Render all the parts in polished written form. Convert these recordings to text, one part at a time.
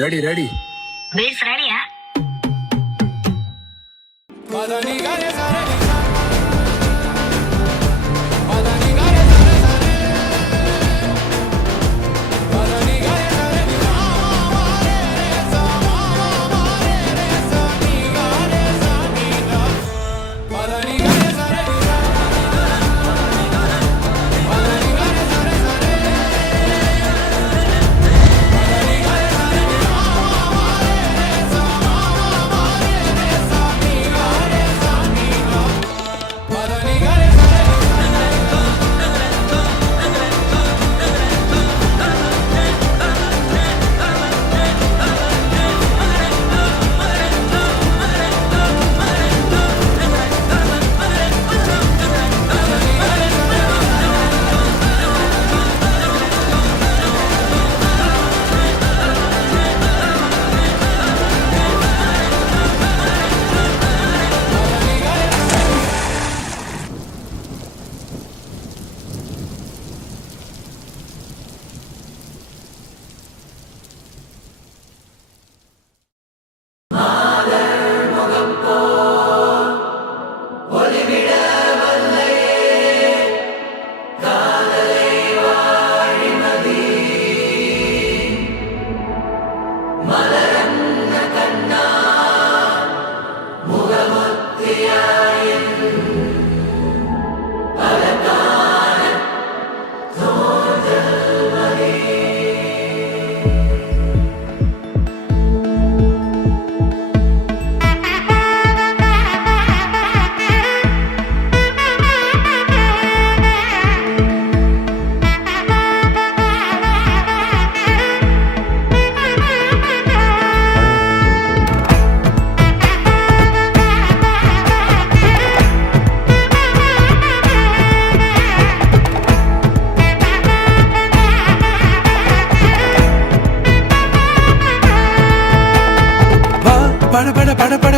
Ready ready beads ரெடியா?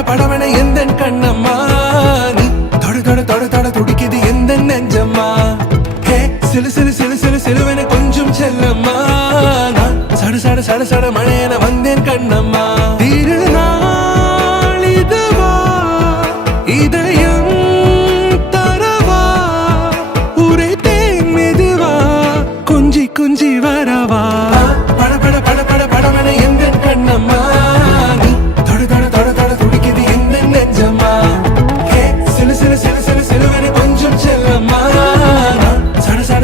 படவன எந்த கண்ணம்மா நீ தொட தொட தொட தொட துடிக்குது எந்த நெஞ்சம்மா ஹே சிலு சிலு சிலு சிலு சிலுவன கொஞ்சம் செல்லம்மா நான் சட சட சட சட மழையன வந்தேன் கண்ணம்மா திருநாள் இதுவா இதயம் தரவா ஊரே தேன் மெதுவா கொஞ்சி கொஞ்சி வரவா பட பட பட பட படவன எந்த கண்ணம்மா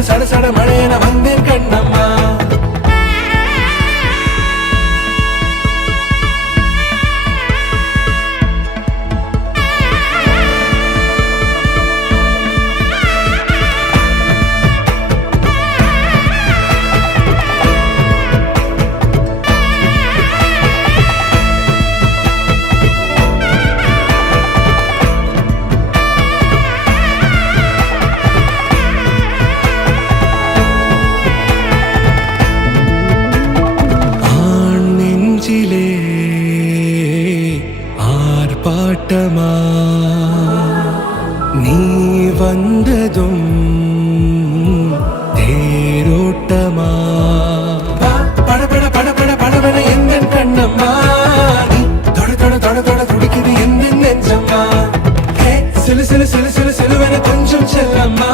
சட சட மழையன வந்தேன் கண்ணம்மா ஆர்ப்பாட்டமா நீ வந்ததும் தேரோட்டமா பட பட பட பட படவன எந்த கண்ணம்மா நீ தொட தொட தொட தொட துடிக்குது எந்த நெஞ்சம்மா சிலு சிலு சிலு சிலு சிலுவன கொஞ்சம் செல்லம்மா